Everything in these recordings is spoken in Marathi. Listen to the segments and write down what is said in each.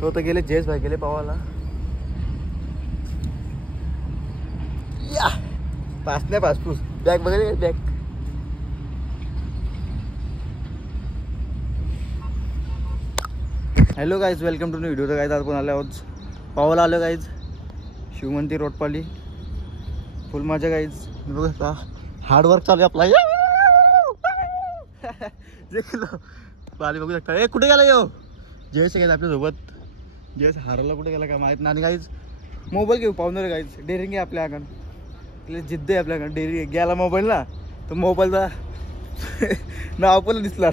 तो तर गेले, जयेश भाई गेले पावाला. या पास नाही पासपूस बॅग बघायला bag. Hello guys, welcome to new video. तर गाईज आपण आलो आहोत पावाला आलो गाईज, शिवमंती रोडपाली. फुल मजा गाईज. बघा हार्डवर्क चालू आहे आपला. जे पाली बघू शकता. कुठे गेला यो जयेश गाईज आपल्यासोबत. जयेश हाराला कुठे गेला काय माहीत नाही. गाईज मोबाईल घेऊ पाहुणार गाईज. डेअरिंग आहे आपल्या अंगण, जिद्द आहे आपल्याकडे. डेअरिंग गेला मोबाईल ना, तर मोबाईलचा नाव पण दिसला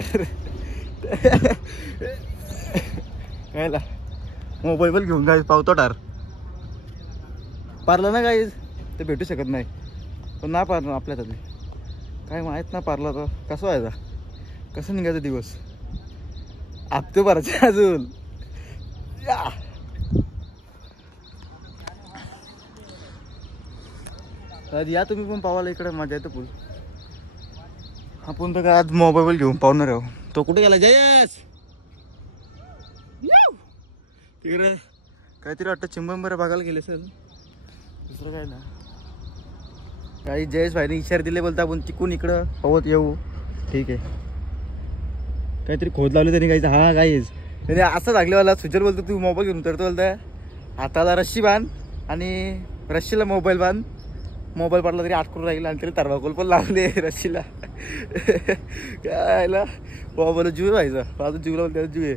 कायला. मोबाईल पण घेऊन गाईज पावतो टार. पारला ना गाईज ते भेटू शकत नाही, पण ना पारलं आपल्या त्यातली काय माहीत ना. पारला तर कसं व्हायचा, कसं निघायचा दिवस. हप्ते भरायचे अजून. या तुम्ही पण पावाला, इकडे मजा येतं फुल. आपण तर काय आज मोबाईल घेऊन पाहणार आहो. तो कुठे गेला जयेश. तिकडे काहीतरी वाटतं चिंबंबर बघायला गेले सर, दुसरं काय ना. काही जयेश भाईने इशारे दिले, बोलता आपण तिकून इकडं पावत येऊ. ठीक आहे, काहीतरी खोद लावली तरी काही. हा गाईज त्याने असं लागलेवाला. सुजल बोलतो तू मोबाईल घेऊन तरतो, बोलताय हाताला रस्सी बांध आणि रस्सीला मोबाईल बांध. मोबाईल पडला तरी आटकून राहील आणि तरी थर्माकोल पण लावले रस्सीला. काय मोबाईल जीव व्हायचा. अजून जीव लावून त्याचा जीव आहे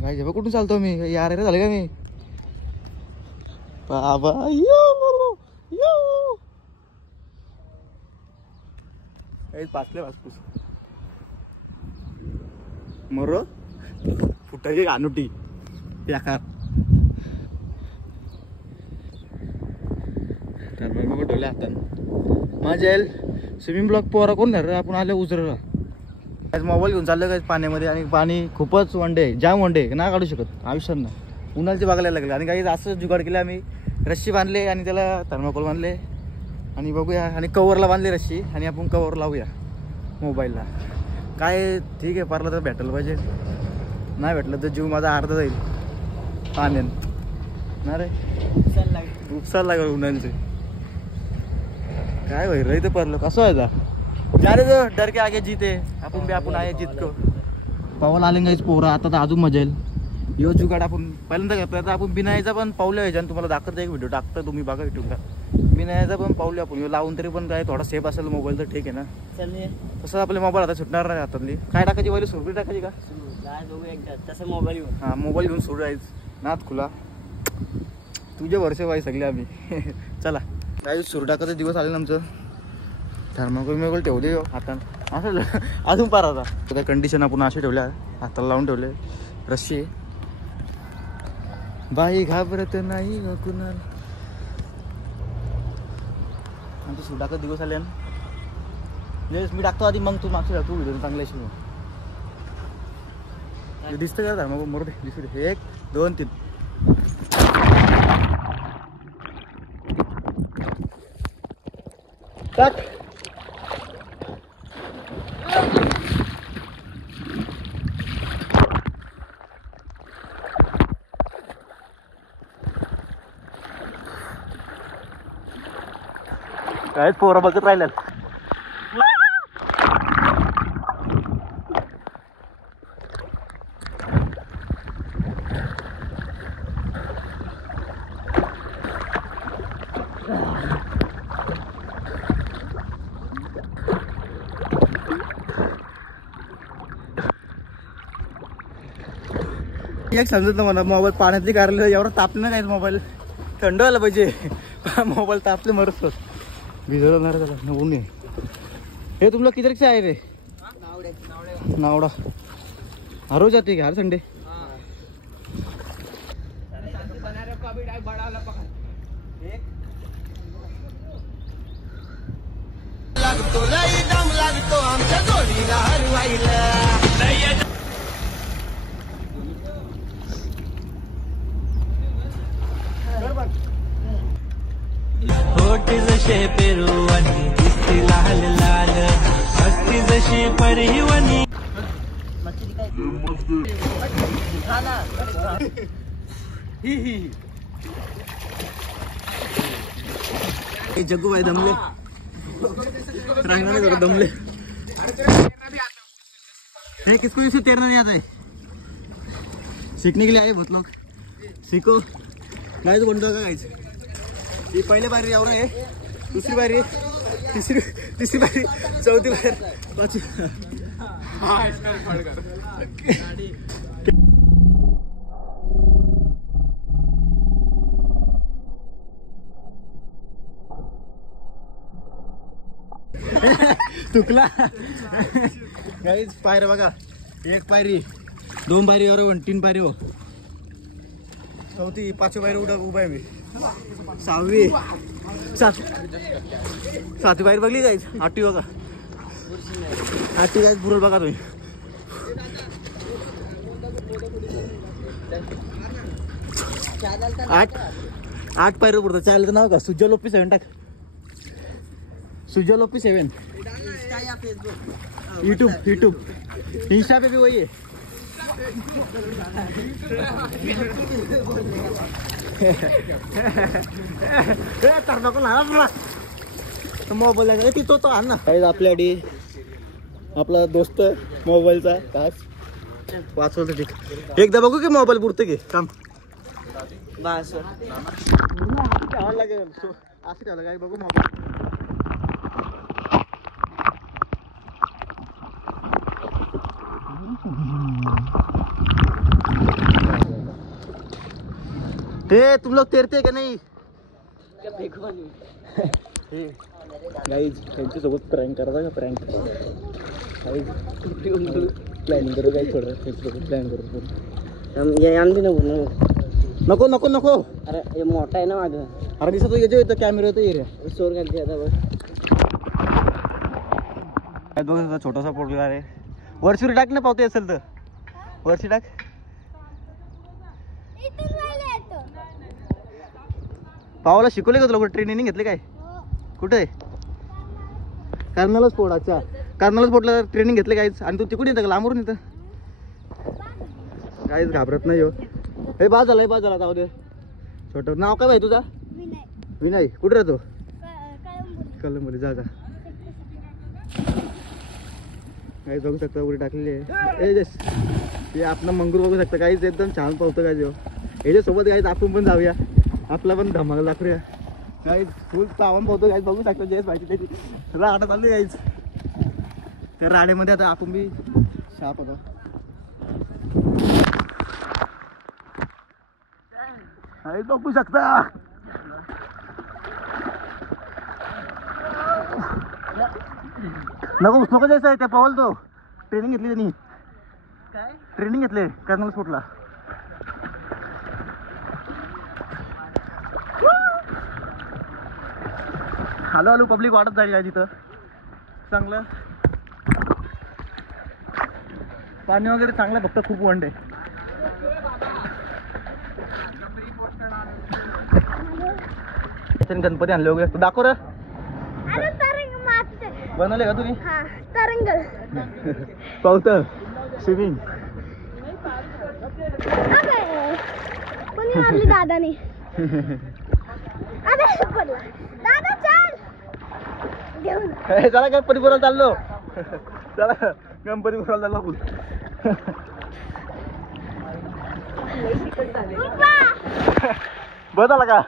गाय. जेव्हा कुठून चालतो मी यार, रे झालं का मी बाबा. पाचले वासपूस मरो फुटायची गानुटी बेकार. ठेवल्या हातात माझ्या येईल. स्विमिंग ब्लॉक पोरा कोण नाही रे. आपण आले उजरला. मोबाईल घेऊन चाललं काय पाण्यामध्ये, आणि पाणी खूपच वंडे, जाम वंडे ना काढू शकत आयुष्यात ना. उन्हाळ्याचे बघायला लागले. आणि काही असं जुगाड केलं आम्ही. रस्सी बांधले आणि त्याला थर्माकोल बांधले आणि बघूया. आणि कवरला बांधले रस्सी, आणि आपण कवर लावूया मोबाईलला. काय ठीक आहे, पारलं तर भेटायला पाहिजे. नाही भेटलं तर जीव माझा अर्धा जाईल पाण्यान ना रे. उपसायला लागल उन्हाळ्याचे. काय होईल रे, तर पडलं कसं व्हायचा. अरे जो डर के आगे जीते आपण बी, आपण आहे जितको. पावाला आले गाईच पोरं. आता तर अजून मजा येईल. यो जुगाड आपण पहिल्यांदा करतो. आपण बिनायचा पण पावलं व्हायचा, आणि तुम्हाला दाखवता एक व्हिडिओ टाकतो, तुम्ही बघा युट्यूबला. बिनायचा पण पावले आपण लावून तरी पण काय थोडा सेफ असेल मोबाईल तर ठीक आहे ना. तसं आपले मोबाईल आता सुटणार नाही हातातली. काय टाकायची पहिले, सुरपी टाकायची का तसं मोबाईल घेऊन. हां मोबाईल घेऊन सोड जायच नात खुला. तुझे वर्ष व्हाय सगळे आम्ही. चला काय सुरू टाकायचा दिवस आले ना आमचं. थर्माकोल ठेवले हातानं असं अजून पार. आता कंडिशन आपण असे ठेवल्या, हाताला लावून ठेवले रस्सी. बाई घाबरत नाही कुणाला. आमचे सुरू टाकत दिवस आले ना. मी टाकतो आधी, मग तू मागची टाकतो व्हिडिओ चांगल्या शिव दिसतं का थर्माकोल. बरोबर दिसत. 1 2 3 टाक. काय पोरं बघत राहिल्यात. एक समजत ना मला, मोबाईल पाण्यातली गारलं एवढं तापलं ना काय. मोबाईल थंड व्हायला पाहिजे. मोबाईल तापले मरत भिजवणार त्याला. ऊन आहे हे. तुमला किती आहे रे नावडा. हर रोज जाते का हर संडे. होटी जसे पेरुवनी दिसती लाल लाल, हस्ती जशी परिवनी. जग्गू भाई दमले, रंगना नहीं दमले। नहीं, किसको इसे तैरना नहीं आता है? सीखने के लिए आए बहुत लोग, सीखो। गाइस तो बंदा का गाइस, ये पहले बारी हो रहा है, दूसरी बारी, तीसरी बारी, चौथी बारी, पांचवी। तुकला गाइस, पायऱ्या बघा, एक पायरी, 2 पायरी और 3 पायरी हो, चौथी 5वी पायरी उभा आहे मी, 6वी 7वी पायरी बघली गाइस, 8वी बघा, 8वी गाइस बुरल बघा तुम्ही। 8 पायरी पुरतं। चॅनलचं नाव का? सुजल ओपी 7 टाक, सुजल ओपी 7, यूट्यूब, इंस्टा पे भी वही है। मोबाईल तिथं तो आण ना काही आपल्यासाठी, आपला दोस्त मोबाईलचा तास वाचवतो ठीक। एकदा बघू की मोबाईल पुरतं की काम बस लागेल असं ठेवलं काय बघू मोबाईल। हे तुम लोग तैरते क्या नहीं? गाइस त्यांच्या सोबत प्रँक करता का? प्रँक प्लॅनिंग करू गाइस, थोडं त्यांच्यासोबत प्लॅन करू। ये आणली नको नको नको, अरे हे मोठा आहे ना माझं, अरे दिसतो येतो येतो कॅमेरा येतो ये रे स्टोर करते आता बघ। काय बघ छोटासा पोटला रे, वरची टाक ना पावते असेल तर वरची टाक। पावाला शिकवले का तुला? ट्रेनिंग घेतली काय? कुठे? Colonel sport. अच्छा, कर्नल स्पोर्टला ट्रेनिंग घेतले काहीच, आणि तू तिकडून येतं का? लांबून येतं काहीच, घाबरत नाही हो। हे बाद झाला जाऊ दे। छोटं नाव काय भाई तुझा? विनय। कुठे राहतो? कलंबोली। जा काहीच बघू शकता, उडी टाकलेली आहे। हे आपण मंगूर बघू शकता काहीच, एकदम छान पावतं काय जेव्हा याच्यासोबत काहीच आपण पण जाऊया, आपला पण धमाल दाखवूया काही। फुल पावन पावतो काहीच बघू शकता, जयस पाहिजे त्याची राडा चालली काहीच। त्या राडेमध्ये आता आपण बी शाप होता, बघू शकता। नको जायचं आहे त्या पावल, तो ट्रेनिंग घेतली त्यांनी, ट्रेनिंग घेतले कर्नल स्पोर्टला। हळूहळू पब्लिक वाढत जाईल काय तिथं, चांगलं पाणी वगैरे चांगलं, फक्त खूप वंडे। गणपती आणले वगैरे दाखव रे, बनवले का तुम्ही? पावत स्विमिंग दादाने चला गणपती पुराला चाललो, चला गणपती पुराला चाललो। बस आला का?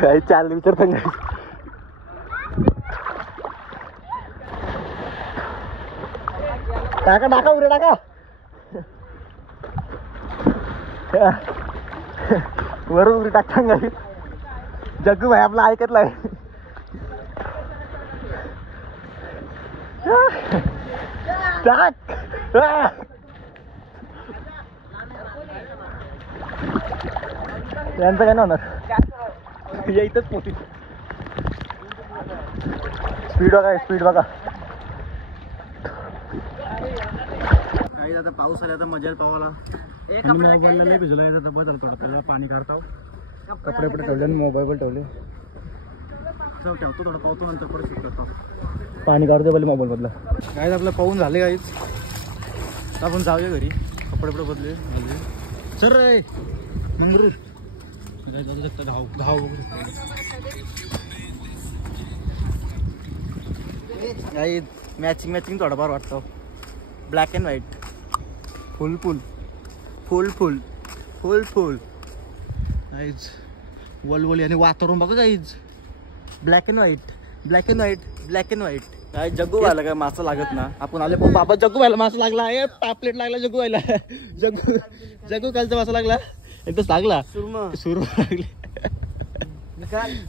काही चाल विचारता नाही, टाका उरे टाका, वरून उरी टाकता नाही। जग्गू भाई आपला ऐकतलाय, टाक यांचं काय नाही होणार. या इथंच पोहोचू. स्पीड बघा, स्पीड बघा. काही आता पाऊस आला, आता मजा पावाला मोबाईलला भिजला येतात. बदल थोडं त्याला पाणी काढतो, कपडे कपडे ठेवले आणि मोबाईल पण ठेवले. ठेवतो थोडं, पावतो नंतर परत शूट करतो. पाणी काढतो पहिले मोबाईल मधला. काय आपलं पाहून झाले काहीच. आपण जाऊया घरी, कपडे कपडे बदले सर रे मंगरू. धाव धाव मॅचिंग मॅचिंग थोडाफार वाटतो. Black and white, full full full full full full guys. वलवली आणि वातावरण बघा guys. Black and white, black and white, black and white. काय जग्गू व्हायला काय मासा लागत ना. आपण आले पण बाबा जग्गू व्हायला मासा लागला. पापलेट लागला जग्गू व्हायला. जग्गू जग्गू कालचा मासा लागला. एकदाच लागला सुरू लागले.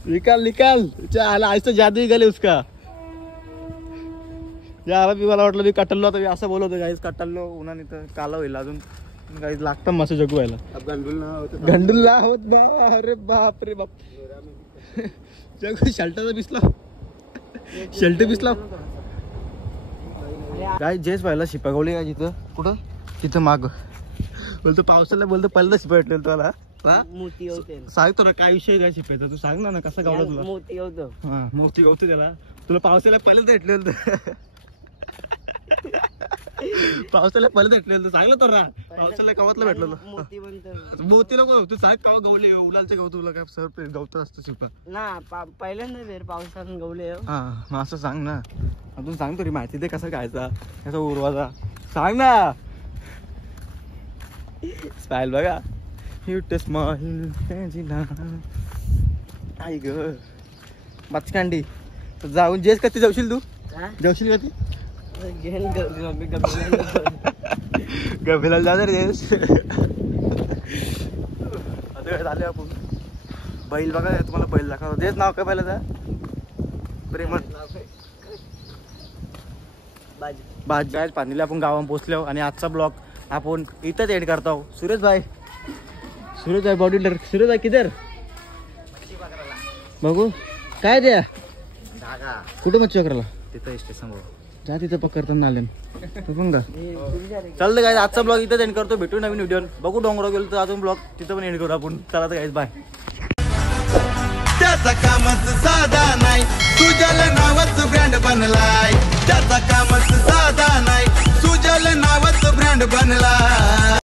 निकाल निकाल आला. आज तर जादू ही गले उसका. याला मी मला वाटलं मी कटललो होतो, असं बोलवतो गाईज. कटललो उन्हाने तर काला होईल अजून. काही लागतं मस्त जग्गू व्हायला. गंडूला होत बाबा. अरे बाप रे बाप. जग्गू शर्टाचा बिसला, शर्ट बिसला काय. जेच व्हायला शिपागवली काय जिथं कुठं तिथं माग बोलतो. पावसाला बोलतो पहिल्यांदा शिपा भेटलेलं तुला. सांगतो ना काय विषय काय शिपायचा. तू सांग ना कसा गावला तुला. मोती गावतो त्याला. तुला पावसाला पहिल्यांदा भेटलेलं. पावसाला पहिल्यांदा भेटलेलं सांगलं तर ना. पावसाला गावातलं भेटलेलं मोती नको. तू सांग का गवले उलालचे गवतो तुला काय सर गवत असतं शिपा ना. पहिल्यांदा पावसानं गवले. हा मग असं सांग ना. अजून सांग तरी माहिती दे कसा खायचा, कसा उरवाचा. सांग ना. स्माइल बघा. आई ग मचकांडी. जाऊन जेस कधी जाऊशील तू. जाऊशील कधी गभीला जा रे जेस. झाले आपण. बैल बघा तुम्हाला बैल दाखवा. तेच नाव काय पहिल्याचा. प्रेमन बाज. पाणीला आपण गावात पोहोचलो आणि आजचा ब्लॉग आपण इथंच एड करतो. सुरेश भाई, सुरेश भाई बॉडी बिल्डर. सुरेश भाई किधर बघू काय द्या कुठं मच्छी पकडायला. तिथं स्टेशन जा, तिथं पकडताना आले पण का. चालतं काय आजचा ब्लॉग इथंच एंड करतो. भेटू नवीन व्हिडिओ. बघू डोंगरावर गेलो तर अजून ब्लॉग तिथं पण एंड करू आपण. चला तर गाईज बाय. त्याचा कामच साधा नाही, सुजल नावाच ब्रँड बनलाय. त्याचा कामच साधा नाही, सुजल नावाच ब्रँड बनलाय.